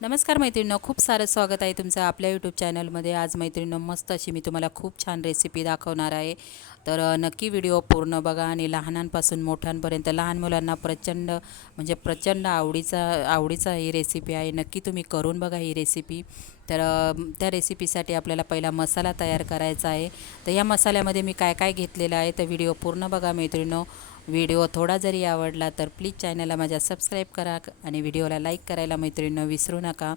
नमस्कार मैत्रिणींनो खूप सारं स्वागत आहे तुमचं आपल्या यूट्यूब चॅनलमध्ये आज मैत्रिणींनो मस्त अशी मी तुम्हाला खूप छान रेसिपी दाखवणार आहे. तर नक्की व्हिडिओ पूर्ण बघा आणि लहानांपासून मोठ्यांपर्यंत लहान मुलांना प्रचंड म्हणजे प्रचंड आवडीचा आवडीचा ही रेसिपी आहे. नक्की तुम्ही करून बघा ही रेसिपी तर त्या रेसिपीसाठी आपल्याला पहिला मसाला तयार करायचा आहे. तर या मसाल्यामध्ये मी काय काय घेतलेलं आहे तर व्हिडिओ पूर्ण बघा मैत्रिणींनो. व्हिडिओ थोडा जरी आवडला तर प्लीज चॅनलला माझ्या सबस्क्राईब करा आणि व्हिडिओला लाईक करायला मैत्रिणींना विसरू नका.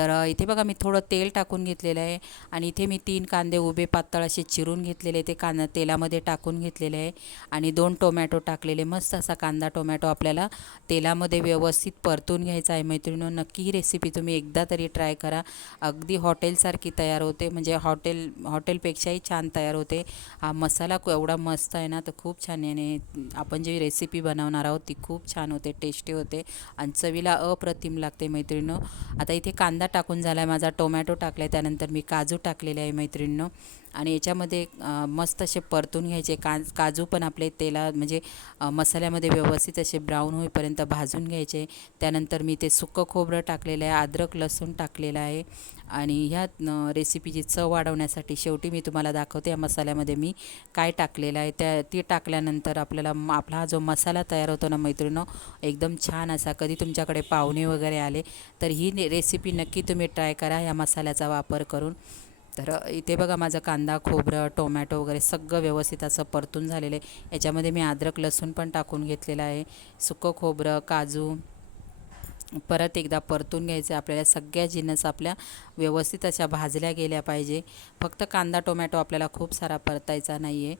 तर इथे बघा मी थोडं तेल टाकून घेतलेलं आहे आणि इथे मी तीन कांदे उभे पातळ असे चिरून घेतलेले ते कांदा तेलामध्ये टाकून घेतलेले आहे आणि दोन टोमॅटो टाकलेले मस्त असा कांदा टोमॅटो आपल्याला तेलामध्ये व्यवस्थित परतून घ्यायचा आहे. मैत्रिणींनो नक्की ही रेसिपी तुम्ही एकदा तरी ट्राय करा. अगदी हॉटेलसारखी तयार होते म्हणजे हॉटेल हॉटेलपेक्षाही छान तयार होते. हा मसाला एवढा मस्त आहे ना तर खूप छान याने आपण जी रेसिपी बनवणार आहोत ती खूप छान होते टेस्टी होते आणि चवीला अप्रतिम लागते मैत्रिणीनो. आता इथे कांदा टाकून झाला आहे माझा टोमॅटो टाकला आहे त्यानंतर मी काजू टाकलेले आहे मैत्रिणींनो. आणि याच्यामध्ये मस्त असे परतून घ्यायचे. का काजू पण आपले तेला म्हणजे मसाल्यामध्ये व्यवस्थित असे ब्राऊन होईपर्यंत भाजून घ्यायचे. त्यानंतर मी ते सुकं खोबरं टाकलेलं आहे अद्रक लसूण टाकलेलं आहे. आणि ह्या रेसिपीची चव वाढवण्यासाठी शेवटी मी तुम्हाला दाखवते या मसाल्यामध्ये मी काय टाकलेलं आहे. त्या ती टाकल्यानंतर आपल्याला आपला हा जो मसाला तयार होतो ना मैत्रिणं एकदम छान असा कधी तुमच्याकडे पाहुणे वगैरे आले तर ही रेसिपी नक्की तुम्ही ट्राय करा या मसाल्याचा वापर करून. तर इथे बघा माझं कांदा खोबरं टोमॅटो वगैरे सगळं व्यवस्थित असं परतून झालेलं आहे. याच्यामध्ये मी अद्रक लसूण पण टाकून घेतलेलं आहे. सुकं खोबरं काजू परत एकदा परतून घ्यायचं आपल्याला सगळ्या जिन्नस आपल्या व्यवस्थित अशा भाजल्या गेल्या पाहिजे. फक्त कांदा टोमॅटो आपल्याला खूप सारा परतायचा नाही आहे.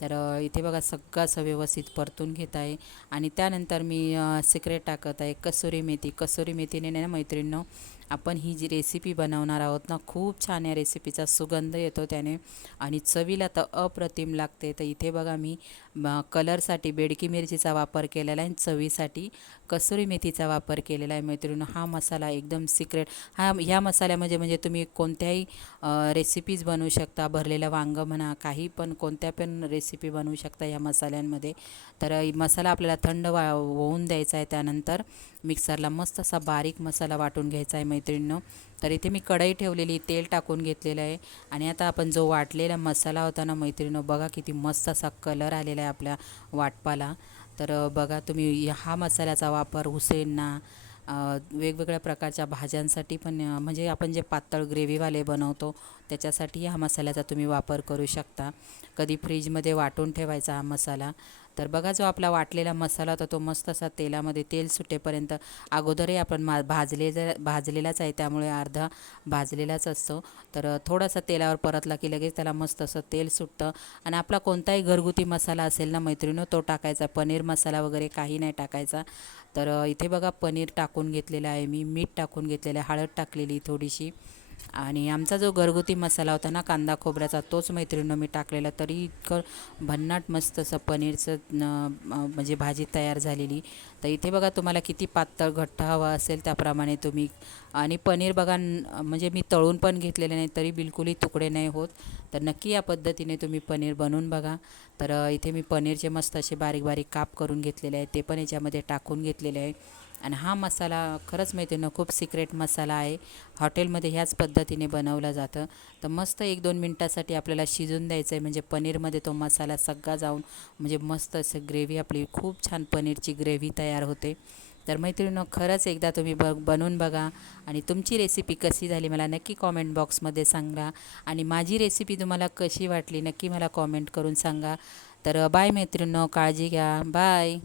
तर इथे बघा सगळं असं व्यवस्थित परतून घेत आहे. आणि त्यानंतर मी सिक्रेट टाकत आहे. कसुरी मेथी कसुरी मेथीने ना मैत्रिणीनं आपण ही जी रेसिपी बनवणार आहोत ना खूप छान या रेसिपीचा सुगंध येतो त्याने आणि चवीला तर अप्रतिम लागते. तर इथे बघा मी कलरसाठी बेडकी मिरचीचा वापर केलेला आहे आणि चवीसाठी कसुरी मेथीचा वापर केलेला आहे. मैत्रिणी हा मसाला एकदम सिक्रेट हा ह्या मसाल्यामध्ये म्हणजे तुम्ही कोणत्याही रेसिपीज बनवू शकता. भरलेलं वांगं म्हणा काही पण कोणत्या पण रेसिपी बनवू शकता या मसाल्यांमध्ये. तर मसाला आपल्याला थंड वा होऊन द्यायचा आहे. त्यानंतर मिक्सरला मस्त असा बारीक मसाला वाटून घ्यायचा आहे. मैत्रिणीनं. तर इथे मी कढई ठेवलेली तेल टाकून घेतलेलं आहे. आणि आता आपण जो वाटलेला मसाला होता ना मैत्रिणीनं बघा किती मस्त असा कलर आलेला आहे आपल्या वाटपाला. तर बघा तुम्ही हा मसाल्याचा वापर हुसेंना वेगवेगळ्या प्रकारच्या भाज्यांसाठी पण म्हणजे आपण जे पातळ ग्रेव्हीवाले बनवतो त्याच्यासाठी हा मसाल्याचा तुम्ही वापर करू शकता. कधी फ्रीजमध्ये वाटून ठेवायचा हा मसाला. तर बघा जो आपला वाटलेला मसाला होता तो मस्त असा तेलामध्ये तेल सुटेपर्यंत अगोदरही आपण मा भाजले भाजलेलाच आहे त्यामुळे अर्धा भाजलेलाच असतो. तर थोडासा तेलावर परतला की लगेच त्याला मस्त असं तेल सुटतं. आणि आपला कोणताही घरगुती मसाला असेल ना मैत्रिणीनो तो टाकायचा. पनीर मसाला वगैरे काही नाही टाकायचा. तर इथे बघा पनीर टाकून घेतलेलं आहे मी. मीठ टाकून घेतलेलं आहे. हळद टाकलेली थोडीशी. आणि आमचा जो घरगुती मसाला होता ना कांदा खोबऱ्याचा तोच मैत्रिणीनं मी टाकलेला. तरी इतकं भन्नाट मस्त असं पनीरचं म्हणजे भाजी तयार झालेली. तर इथे बघा तुम्हाला किती पातळ घट्ट हवा असेल त्याप्रमाणे तुम्ही. आणि पनीर बघा म्हणजे मी तळून पण घेतलेले नाही तरी बिलकुलही तुकडे नाही होत. तर नक्की या पद्धतीने तुम्ही पनीर बनवून बघा. तर इथे मी पनीरचे मस्त असे बारीक बारीक काप करून घेतलेले आहे. ते पण याच्यामध्ये टाकून घेतलेले आहे. आणि हा मसाला खरंच मैत्रिणीनं खूप सिक्रेट मसाला आहे. हॉटेलमध्ये ह्याच पद्धतीने बनवलं जातं. तर मस्त एक दोन मिनटासाठी आपल्याला शिजून द्यायचं आहे म्हणजे पनीरमध्ये तो मसाला सगळा जाऊन म्हणजे मस्त असं ग्रेव्ही आपली खूप छान पनीरची ग्रेव्ही तयार होते. तर मैत्रिणीनं खरंच एकदा तुम्ही बघ बनवून बघा. आणि तुमची रेसिपी कशी झाली मला नक्की कॉमेंट बॉक्समध्ये सांगा. आणि माझी रेसिपी तुम्हाला कशी वाटली नक्की मला कॉमेंट करून सांगा. तर बाय मैत्रिणींनो काळजी घ्या. बाय